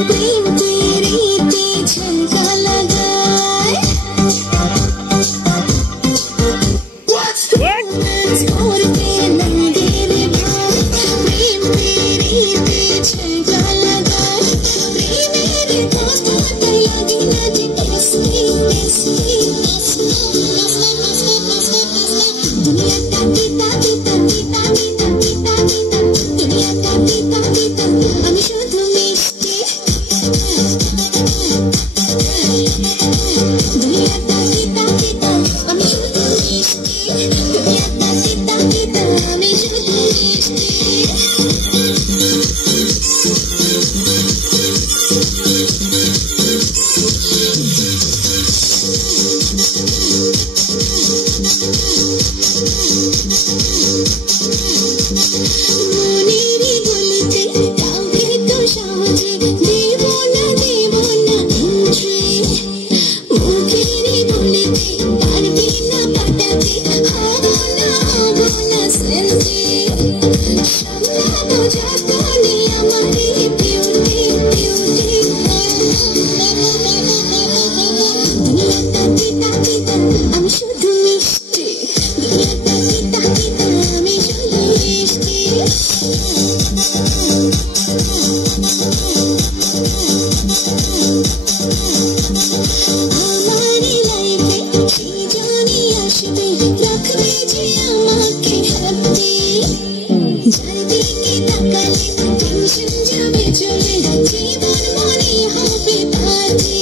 प्रेम तेरे पीछे का लगाए छोड़ के नंगे रे भाई प्रेम तेरे पीछे का लगाए प्रेम मेरे दोस्तों को लगी लगी ऐसी ऐसी दुनिया का पीता पीता पीता पीता पीता पीता दुनिया का पीता पीता আমি শুধু মিষ্টি दुनिया का पीता पीता আমি শুধু মিষ্টি दुनिया का पीता पीता আমি শুধু মিষ্টি মনেরই গলিতে কাউকে তো সহজে দেব না এন্ট্রি মুখেরই বলিতে পারবি না পাঠাতে হব না সেলফি সামলাবো যতনি আমারই বিউটি বিউটি দুনিয়াটা পিতা পিতা আমি শুধু মিষ্টি দুনিয়াটা পিতা পিতা আমি শুধু মিষ্টি আমারই লাইফে সেই জানি আসবে রাখবে যে আমাকে হ্যাপি চারিদিকে তাকালে টেনশন যাবে চলে জীবন মনে হবে পার্টি